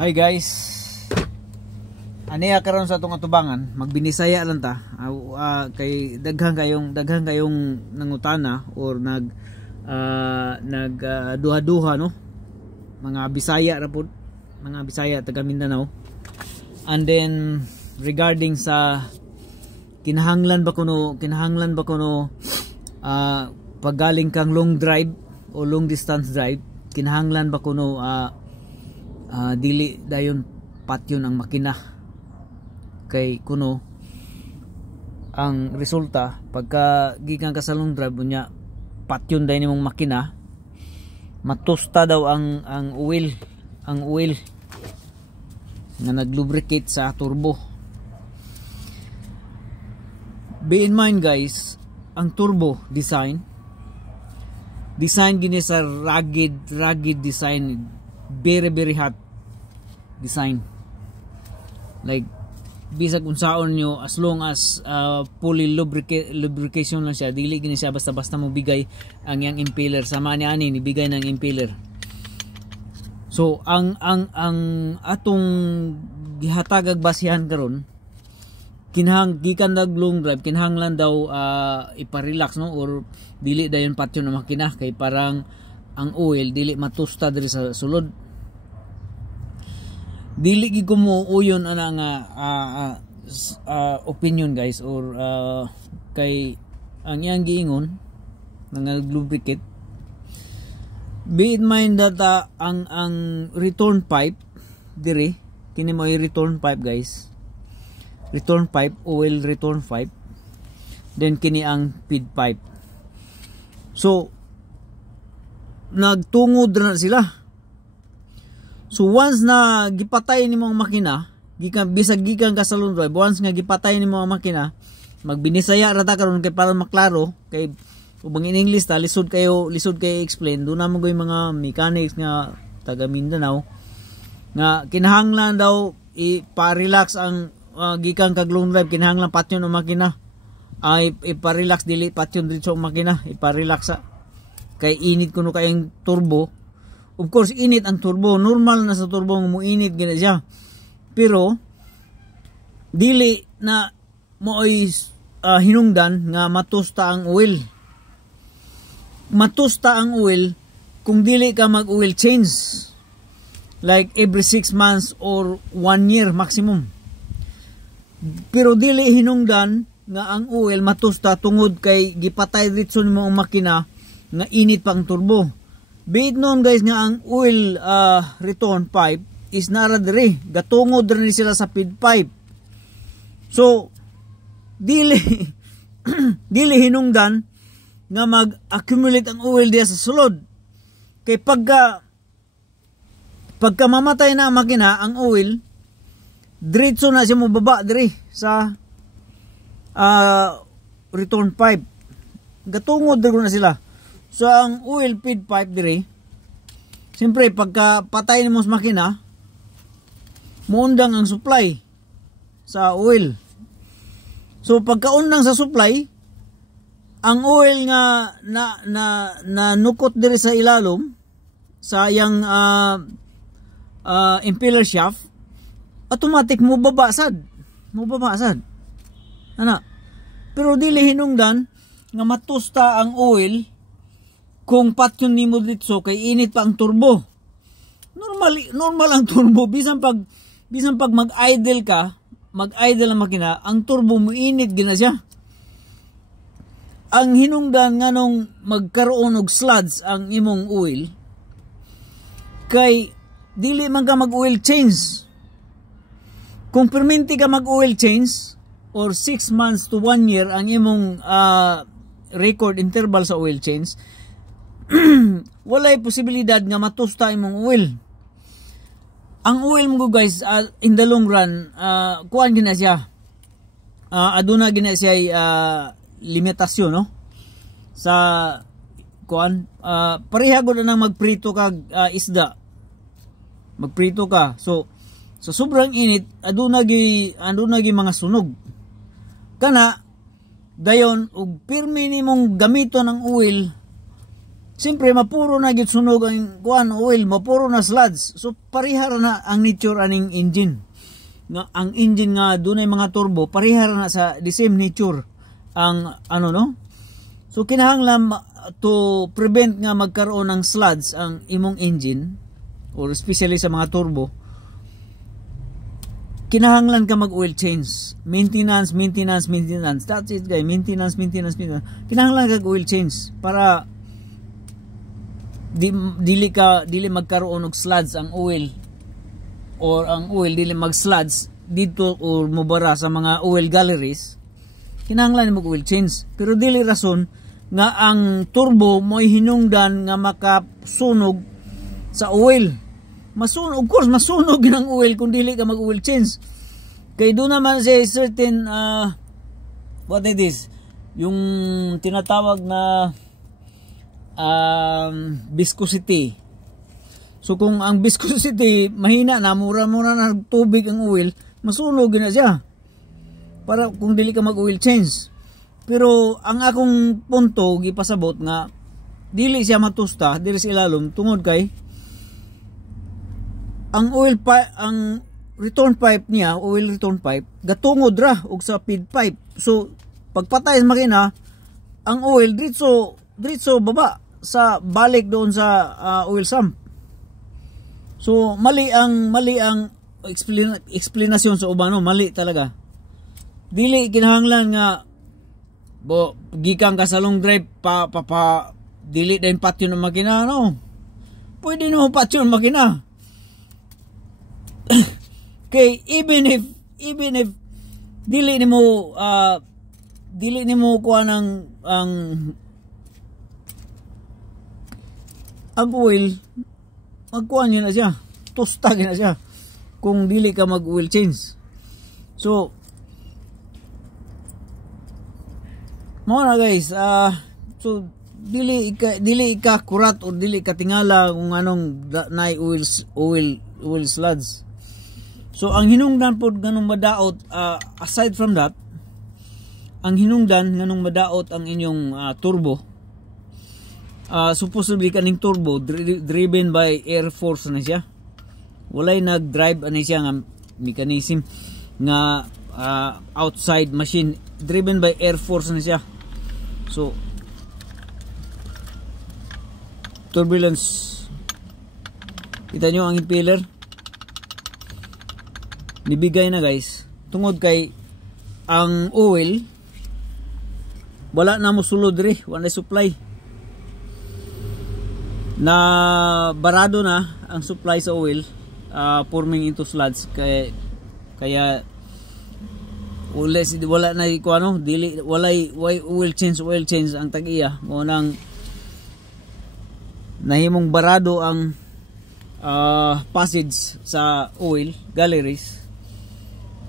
Hi guys, aniya karon sa atong atubangan, magbinisaya lang ta. Kay daghang kayong nangutana or duha-duha no. Mga Bisaya ra pud, mga Bisaya taga Mindanao. And then regarding sa kinahanglan ba kuno paggaling kang long drive o long distance drive, kinahanglan ba kuno dili dayon patyon ang makina kay kuno ang resulta pagka gikan ka sa long drive unya patyon dayon imong makina, matusta daw ang oil nga naglubricate sa turbo. Be in mind guys, ang turbo design gini sa rugged design, very hot design, like bisag unsaon nyo, as long as fully lubrication lang siya, dili gini siya basta mo bigay ang yang impeller, sama ni ani ni bigay ng impeller. So ang atong gihatagag basihan karon, gikan dag long drive, kinahanglan daw iparelax no, or dili dayon patyon na makina kay parang ang oil dili matusta diri sa sulod. Dili gid ko mo uyon ana nga opinion guys, or kay ang iyang giingon nga lubricate. Be in mind that ang return pipe dire, kini mo return pipe guys, return pipe, oil return pipe, then kini ang feed pipe. So nagtungod na sila. So once na gipatay nimo ang makina, bisag gikan ka sa long drive, once nga gipatay nimo ang makina, magbinisaya ra ta karon kay para maklaro, kay ubang in English ta lisod kayo explain. Do na mo goy mga mechanics nga taga Mindanao nga kinahanglan daw ipa-relax ang gikan kag long drive, kinahanglan patyon ang makina. Ipa-relax dili patyon dito ang makina, ipa-relax kay init kuno kayong turbo. Of course init ang turbo, normal na sa turbo mo init gina siya, pero dili na mo'y hinungdan nga matusta ang oil. Matusta ang oil kung dili ka mag oil change like every 6 months or 1 year maximum. Pero dili hinungdan nga ang oil matusta tungod kay gipatay dito nimo ang makina nga init pang turbo. Be it known guys nga ang oil return pipe is nara diri, gatungod rin sila sa feed pipe. So dili hinungdan nga mag-accumulate ang oil diya sa sulod. Kay pagka mamatay na ang makina, ang oil diretso na siya mababa diri sa return pipe, gatungod diri na sila. So ang oil feed pipe diri, siyempre pagka patay nimo sa makina, muundang ang supply sa oil. So pagkaundang sa supply, ang oil nga na nukot diri sa ilalom sa yang impeller shaft, automatic mo babasad. Ana. Pero dili hinungdan nga matusta ang oil kung patyon nimo dito kay init pa ang turbo. Normal ang turbo, bisan pag mag-idle ka, mag-idle ang makina, ang turbo mo init gina siya. Ang hinungdan nga nung magkaroon og sludge ang imong oil, kay dili man ka mag-oil change. Kung perminti ka mag-oil change or 6 months to 1 year ang imong record interval sa oil change, walay posibilidad nga matusta imong oil. Ang oil mo guys, in the long run, kuan gina siya, aduna gina siya limitasyon no sa kuan, pareha gud nang magprito kag isda, magprito ka. So sa sobrang init, aduna gi mga sunog kana dayon, og pirmi nimong gamiton ang oil Siyempre mapuro na gyud sunog ang kuan oil, mapuro na sludge. So parihara na ang nature aning engine. Nga ang engine nga dunay mga turbo, parihara na sa the same nature ang ano no. So kinahanglan to prevent nga magkaroon ng sludge ang imong engine or especially sa mga turbo. Kinahanglan ka mag-oil change. Maintenance. That's it, guys. Maintenance. Kinahanglan ka oil change para dili magkaroon og sludge ang oil or ang oil dili mag-sludge dito or mubara sa mga oil galleries. Kinahanglan mag-oil change. Pero dili rason nga ang turbo mo'y hinungdan nga makasunog sa oil. Masunog, of course, masunog ng oil kung dili ka mag-oil change. Kaya doon naman sa certain, what it is, yung tinatawag na viscosity. So kung ang viscosity mahina na, mura-mura na tubig ang oil, masunog na siya. Para kung dili ka mag-oil change. Pero ang akong punto, gipasabot nga, dili siya matusta, dili sa ilalom, tungod kay, ang oil pipe, ang return pipe niya, oil return pipe, gatungod ra og sa feed pipe. So pagpatay sa makina, ang oil diretso baba sa balik doon sa oil sump. So mali ang explanation sa ubano, mali talaga. Dili kinahanglan nga gikan ka sa long drive pa dili din patyo ng makina, no. Pwede no patyo ng makina. Okay, even if dili nimo kuha ng ang oil, magkuha niya na siya, tosta na siya kung dili ka mag oil change. So mo na guys, so dili ka kurat o dili ka tingala kung anong na oil sludge. So ang hinungdan po ganung madaot, aside from that, ang hinungdan ganung madaot ang inyong turbo, supposedly kaning turbo driven by air force na siya. Walay nag-drive ani siya nga mechanism nga outside machine, driven by air force na siya. So turbulence, kita nyo ang impeller nibigay na guys, tungod kay ang oil wala na mo sulod ri, wala supply na, barado na ang supply sa oil, forming into sludge. Kaya wala na ko ano, dili walay oil change ang tag-iya mo nang nahimong barado ang passage sa oil galleries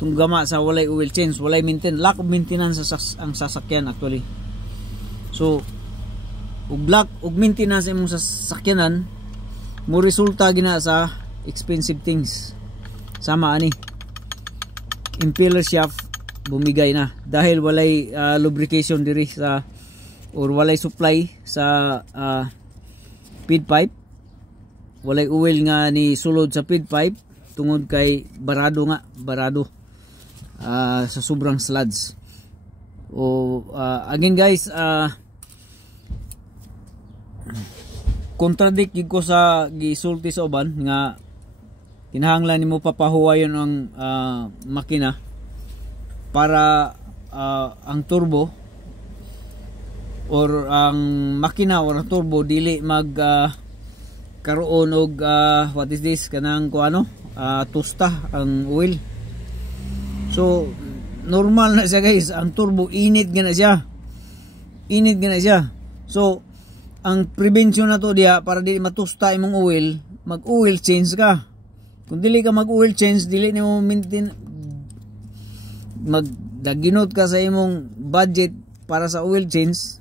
tunggama sa walay oil change, walay lack of maintenance ang sasakyan actually. So ug maintenance imong sasakyanan mo resulta gina sa expensive things. Sama ani impeller shaft bumigay na dahil walay lubrication diri sa or walay supply sa feed pipe, walay oil nga ni sulod sa feed pipe tungod kay barado sa sobrang sludge. O again guys, contradict ko sa gisulti sa uban nga kinahanglan nimo papahuwayon ang makina para ang turbo or ang makina or ang turbo dili mag karoon og what is this kanang kuano tusta ang oil. So normal na siya guys, ang turbo init gana siya, so ang prevention na to diya para di matusta imong oil, mag oil change ka. Kung dili ka mag oil change, dili nimo maintain, magdaginot ka sa imong budget para sa oil change,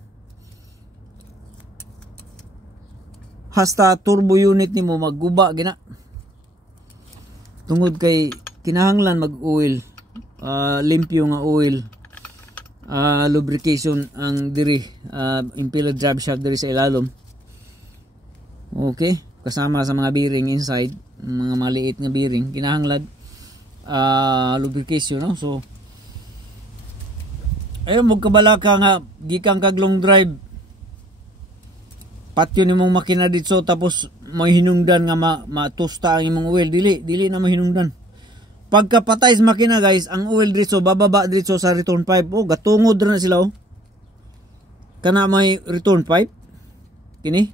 hasta turbo unit nimo magguba gina. Tungod kay kinahanglan mag oil, limpyo nga oil, lubrication ang diri, impeller drive shaft diri sa ilalom. Okay, kasama sa mga bearing inside, mga maliit nga bearing kinahanglan lubrication, no? So ayun, magkabala ka nga gikan kag long drive, patyo nimong makina dito, tapos may hinungdan nga matusta ang imong oil, dili na mahinungdan. Pagkapatay sa makina guys, ang oil dito bababa dito sa return pipe. Oh, gatungod na sila, oh. Kana may return pipe kini,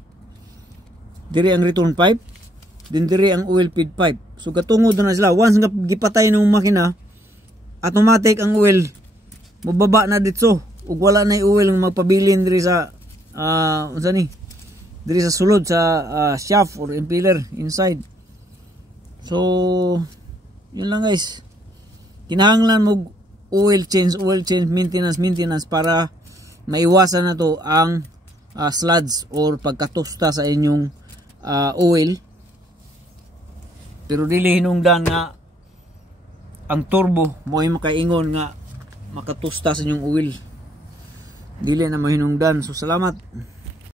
diri ang return pipe, din diri ang oil feed pipe. So gatungod na sila. Once nga gipatay ng makina, automatic ang oil mababa na dito, ug wala na oil nga magpabilin diri sa unsa ni, diri sa sulod sa shaft or impeller inside. So yun lang guys, kinahanglan mo oil change, maintenance para maiwasan na to ang sludge or pagkatusta sa inyong oil. Pero dili hinungdan nga ang turbo mo ay makaingon nga makatusta sa inyong oil, dili na mahinungdan. So salamat.